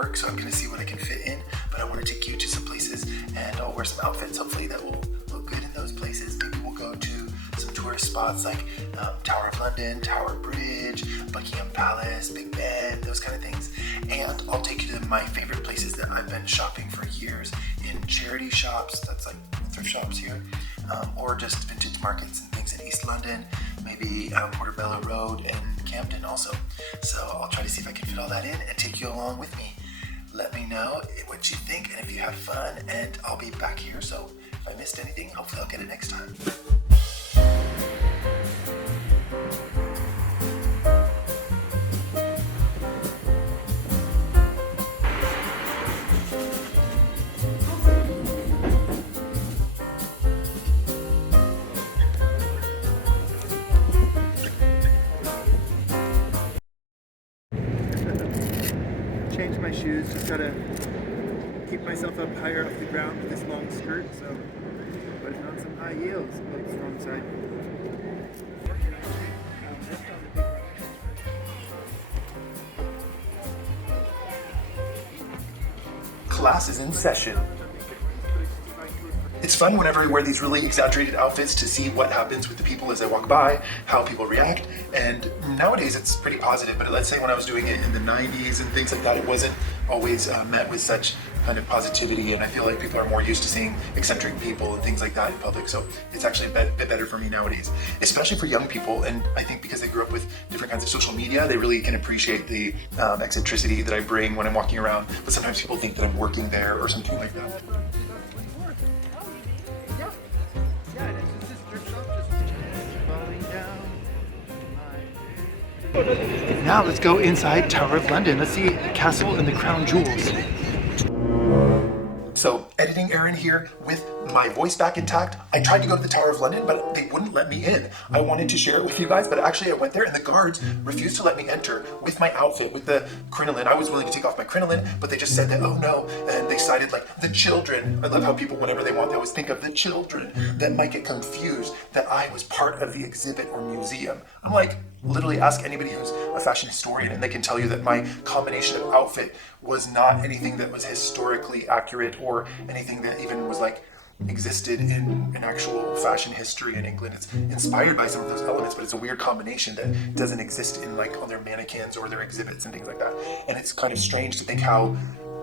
work, so I'm gonna see what I can fit in, but I wanna take you to some places and I'll wear some outfits, hopefully that will look good in those places. Maybe we'll go to some tourist spots like Tower of London, Tower Bridge, Buckingham Palace, Big Ben, those kind of things. And I'll take you to my favorite places that I've been shopping for years in charity shops, that's like thrift shops here, or just vintage markets and things in East London, maybe Portobello Road and Camden also. So I'll try to see if I can fit all that in and take you along with me. Let me know what you think and if you have fun, and I'll be back here, so if I missed anything, hopefully I'll get it next time. Change my shoes, just gotta keep myself up higher off the ground with this long skirt, so putting on some high heels. Oh, it's the wrong side. Class is in session. It's fun whenever I wear these really exaggerated outfits to see what happens with the people as I walk by, how people react, and nowadays it's pretty positive, but let's say when I was doing it in the 90s and things like that, it wasn't always met with such kind of positivity, and I feel like people are more used to seeing eccentric people and things like that in public, so it's actually a bit better for me nowadays, especially for young people, and I think because they grew up with different kinds of social media, they really can appreciate the eccentricity that I bring when I'm walking around, but sometimes people think that I'm working there or something like that. Now let's go inside Tower of London. Let's see the castle and the crown jewels. So, editing Aaron here with my voice back intact. I tried to go to the Tower of London, but they wouldn't let me in. I wanted to share it with you guys, but actually I went there and the guards refused to let me enter with my outfit, with the crinoline. I was willing to take off my crinoline, but they just said that, oh no, and they cited like the children. I love how people, whenever they want, they always think of the children that might get confused that I was part of the exhibit or museum. I'm like, literally ask anybody who's a fashion historian and they can tell you that my combination of outfit was not anything that was historically accurate or anything that even was like existed in an actual fashion history in England. It's inspired by some of those elements, but it's a weird combination that doesn't exist in like on their mannequins or their exhibits and things like that. And it's kind of strange to think how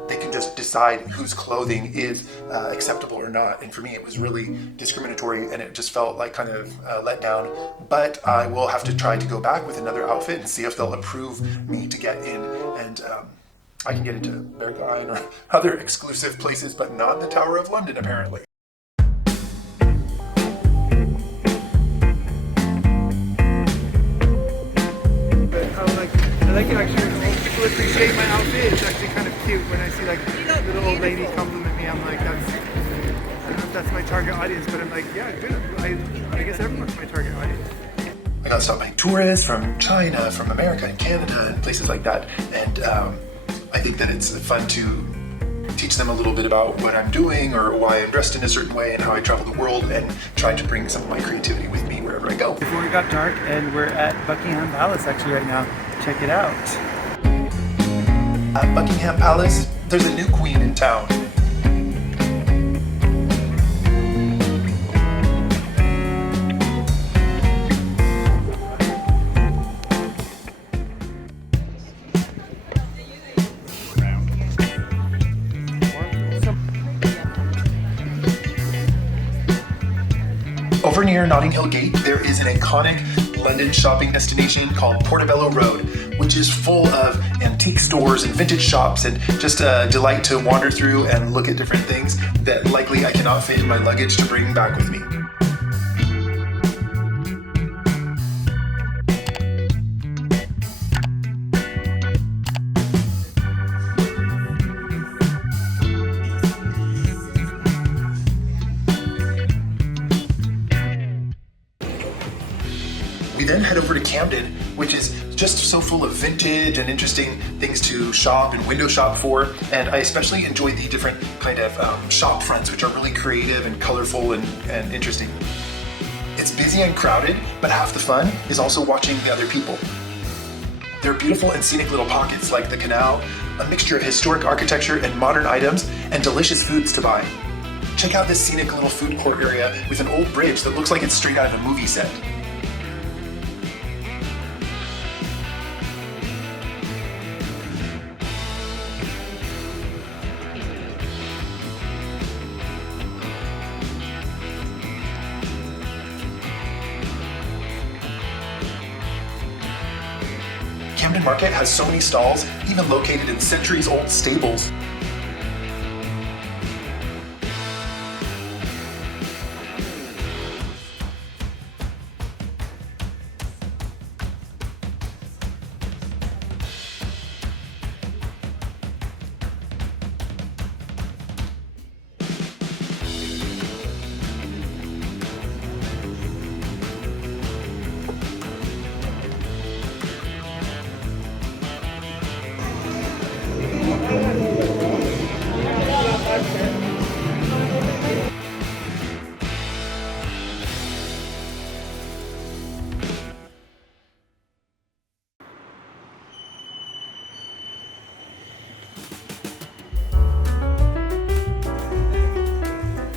they can just decide whose clothing is acceptable or not. And for me, it was really discriminatory and it just felt like kind of let down. But I will have to try to go back with another outfit and see if they'll approve me to get in. And I can get into Berghain or other exclusive places, but not the Tower of London, apparently. I like it actually. People appreciate my outfit. It's actually kind of cute when I see like little old ladies compliment me. I'm like, that's, I don't know if that's my target audience, but I'm like, yeah, good. I guess everyone's my target audience. I got stopped by tourists from China, from America and Canada and places like that. And I think that it's fun to teach them a little bit about what I'm doing or why I'm dressed in a certain way and how I travel the world and try to bring some of my creativity with me wherever I go. Before it got dark, and we're at Buckingham Palace actually right now. Check it out. At Buckingham Palace, there's a new queen in town. Over near Notting Hill Gate, there is an iconic London shopping destination called Portobello Road, which is full of antique stores and vintage shops and just a delight to wander through and look at different things that likely I cannot fit in my luggage to bring back with me. We then head over to Camden, which is just so full of vintage and interesting things to shop and window shop for. And I especially enjoy the different kind of shop fronts, which are really creative and colorful and interesting. It's busy and crowded, but half the fun is also watching the other people. There are beautiful and scenic little pockets like the canal, a mixture of historic architecture and modern items, and delicious foods to buy. Check out this scenic little food court area with an old bridge that looks like it's straight out of a movie set. Camden Market has so many stalls, even located in centuries-old stables.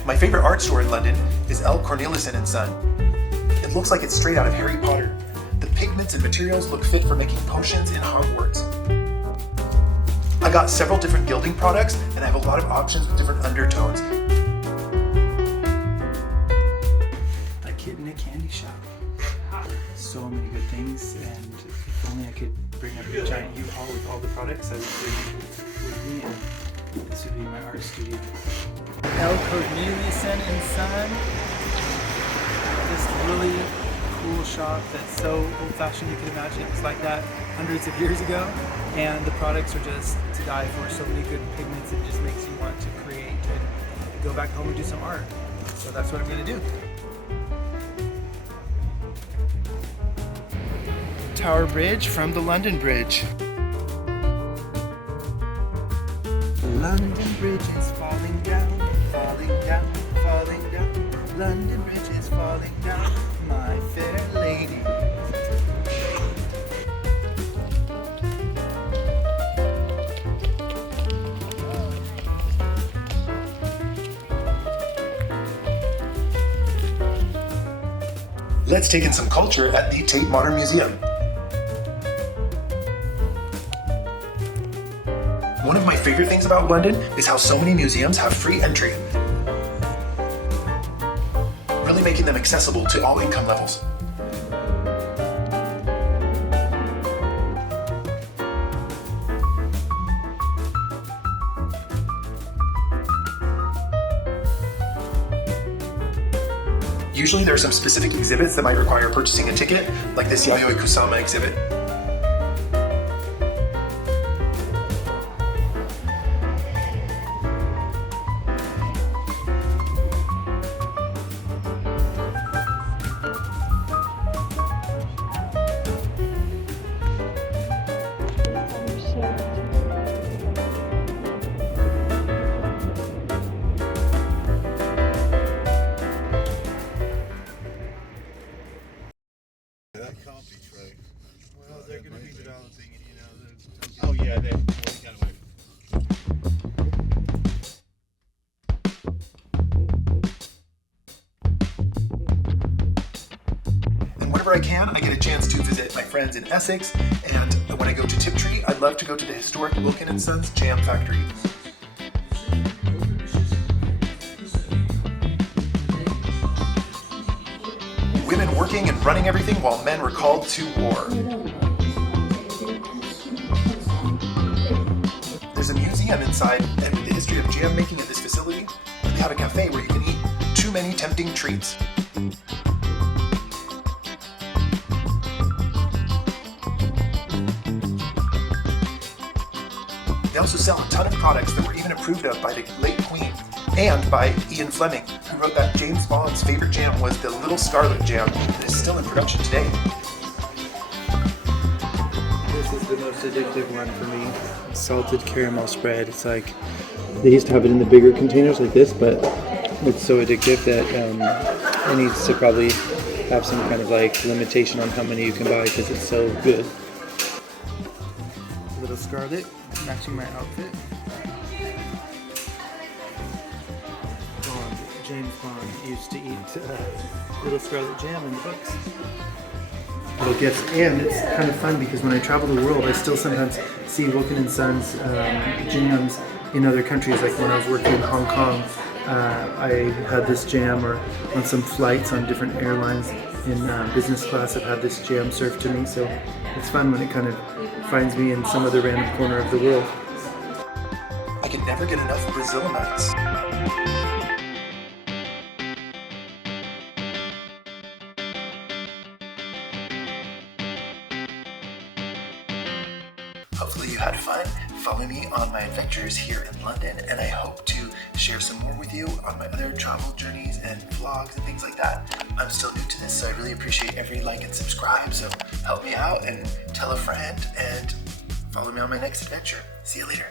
My favorite art store in London is L. Cornelissen & Son. It looks like it's straight out of Harry Potter. The pigments and materials look fit for making potions in Hogwarts. I got several different gilding products, and I have a lot of options with different undertones. A kid in a candy shop. So many good things, and if only I could bring up a giant U-Haul with all the products I would bring with me, and this would be my art studio. L. Cornelissen & Son. This really cool shop that's so old-fashioned you can imagine it was like that hundreds of years ago, and the products are just to die for. So many good pigments, it just makes you want to create and go back home and do some art. So that's what I'm going to do. Tower Bridge from the London Bridge. London Bridge is falling down, falling down, falling down. London Bridge is falling down, my fair lady. Let's take in some culture at the Tate Modern Museum. One of my favorite things about London is how so many museums have free entry, really making them accessible to all income levels. Usually there are some specific exhibits that might require purchasing a ticket, like this Yayoi Kusama exhibit. That can't be true. Well, they're going to be developing it, you know. Oh yeah, they're kind of And whenever I can, I get a chance to visit my friends in Essex, and when I go to Tiptree, I'd love to go to the historic Wilkin & Sons Jam Factory. Women working and running everything while men were called to war. There's a museum inside, and with the history of jam making at this facility, they have a cafe where you can eat too many tempting treats. They also sell a ton of products that were even approved of by the late Queen and by Ian Fleming, who wrote that James Bond's favorite jam was the Little Scarlet Jam that is still in production today. This is the most addictive one for me. Salted caramel spread. It's like, they used to have it in the bigger containers like this, but it's so addictive that it needs to probably have some kind of like limitation on how many you can buy because it's so good. Scarlet, matching my outfit. Bond, James Bond used to eat little scarlet jam in the books. Little gifts, and it's kind of fun because when I travel the world, I still sometimes see Wilkin & Sons jams in other countries. Like when I was working in Hong Kong, I had this jam, or on some flights on different airlines in business class, I've had this jam served to me. So it's fun when it kind of finds me in some other random corner of the world. I can never get enough Brazil nuts. Hopefully you had fun. Follow me on my adventures here in London, and I hope to share some more with you on my other travel journeys and vlogs and things like that. I'm still new to this, so I really appreciate every like and subscribe, so help me out and tell a friend, and follow me on my next adventure. See you later.